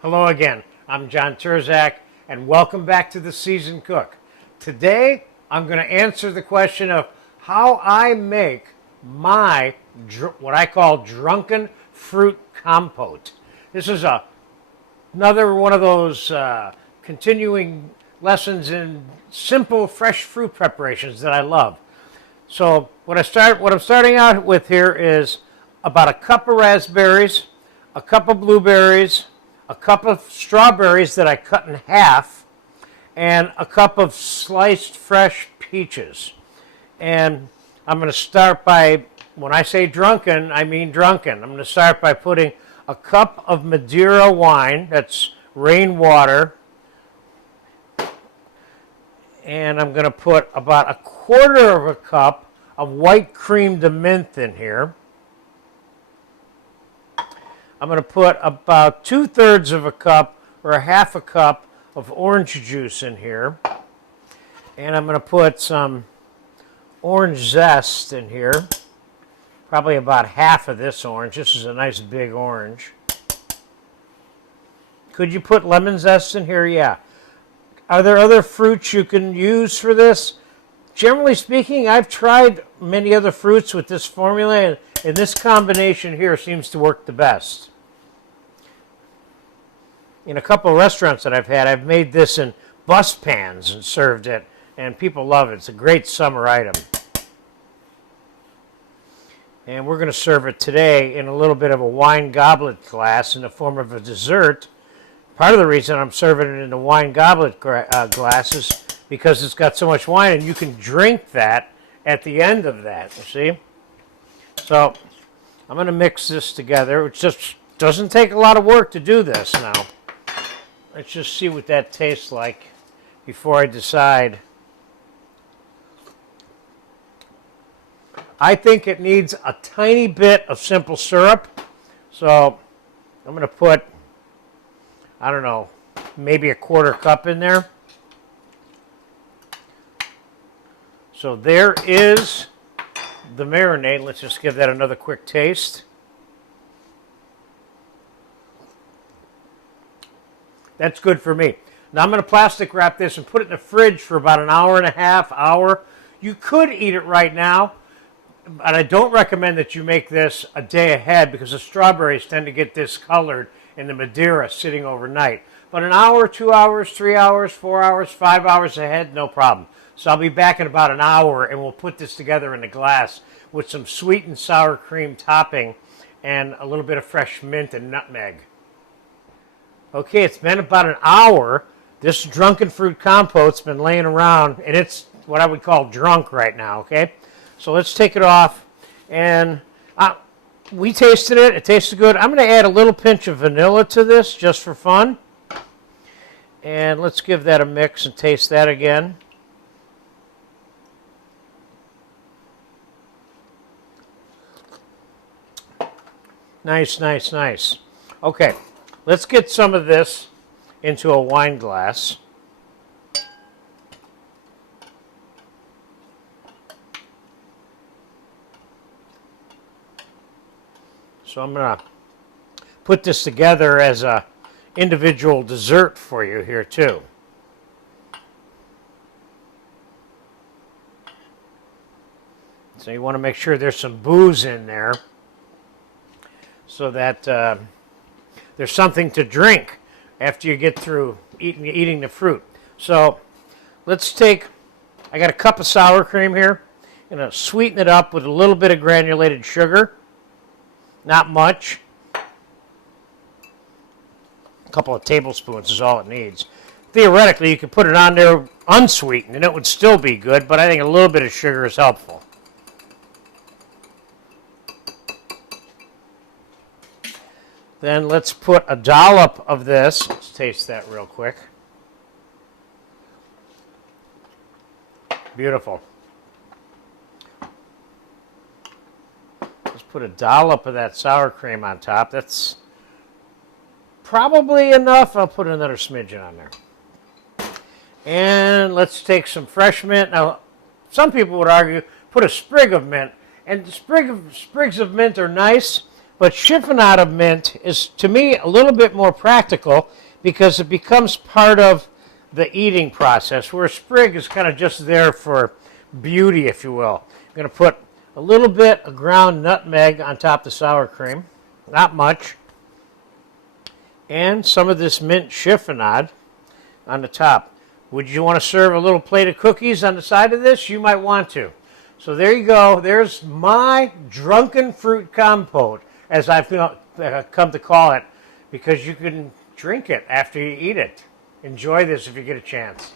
Hello again. I'm John Turzak, and welcome back to The Seasoned Cook. Today, I'm going to answer the question of how I make my what I call drunken fruit compote. This is another one of those continuing lessons in simple fresh fruit preparations that I love. So what I'm starting out with here is about a cup of raspberries, a cup of blueberries, a cup of strawberries that I cut in half, and a cup of sliced fresh peaches. And I'm going to start by, when I say drunken, I mean drunken. I'm going to start by putting a cup of Madeira wine, that's rainwater, and I'm going to put about a quarter of a cup of white cream de menthe in here. I'm going to put about 2/3 of a cup or a half a cup of orange juice in here. And I'm going to put some orange zest in here. Probably about half of this orange. This is a nice big orange. Could you put lemon zest in here? Yeah. Are there other fruits you can use for this? Generally speaking, I've tried many other fruits with this formula, and this combination here seems to work the best. In a couple of restaurants that I've had, I've made this in bus pans and served it, and people love it. It's a great summer item. And we're going to serve it today in a little bit of a wine goblet glass in the form of a dessert. Part of the reason I'm serving it in a wine goblet glass is because it's got so much wine, and you can drink that at the end of that, you see? So I'm going to mix this together. It just doesn't take a lot of work to do this now. Let's just see what that tastes like before I decide. I think it needs a tiny bit of simple syrup. So I'm going to put, I don't know, maybe a quarter cup in there. So there is the marinade. Let's just give that another quick taste. That's good for me. Now I'm going to plastic wrap this and put it in the fridge for about an hour and a half, hour. You could eat it right now, but I don't recommend that you make this a day ahead because the strawberries tend to get discolored in the Madeira sitting overnight. But an hour, 2 hours, 3 hours, 4 hours, 5 hours ahead, no problem. So I'll be back in about an hour, and we'll put this together in a glass with some sweet and sour cream topping and a little bit of fresh mint and nutmeg. Okay, it's been about an hour. This drunken fruit compote's been laying around, and it's what I would call drunk right now, okay? So let's take it off, and we tasted it. It tasted good. I'm going to add a little pinch of vanilla to this just for fun. And let's give that a mix and taste that again. Nice, nice, nice. Okay, let's get some of this into a wine glass. So I'm going to put this together as a individual dessert for you here too. So you want to make sure there's some booze in there so that there's something to drink after you get through eating the fruit. So let's take, I got a cup of sour cream here. I'm going to sweeten it up with a little bit of granulated sugar. Not much. A couple of tablespoons is all it needs. Theoretically, you could put it on there unsweetened and it would still be good, but I think a little bit of sugar is helpful. Then let's put a dollop of this. Let's taste that real quick. Beautiful. Let's put a dollop of that sour cream on top. That's probably enough. I'll put another smidgen on there. And let's take some fresh mint. Now, some people would argue put a sprig of mint. And sprigs of mint are nice, But chiffonade of mint is, to me, a little bit more practical because it becomes part of the eating process, where a sprig is kind of just there for beauty, if you will. I'm going to put a little bit of ground nutmeg on top of the sour cream, not much, and some of this mint chiffonade on the top. Would you want to serve a little plate of cookies on the side of this? You might want to. So there you go. There's my drunken fruit compote, as I've come to call it, because you can drink it after you eat it. Enjoy this if you get a chance.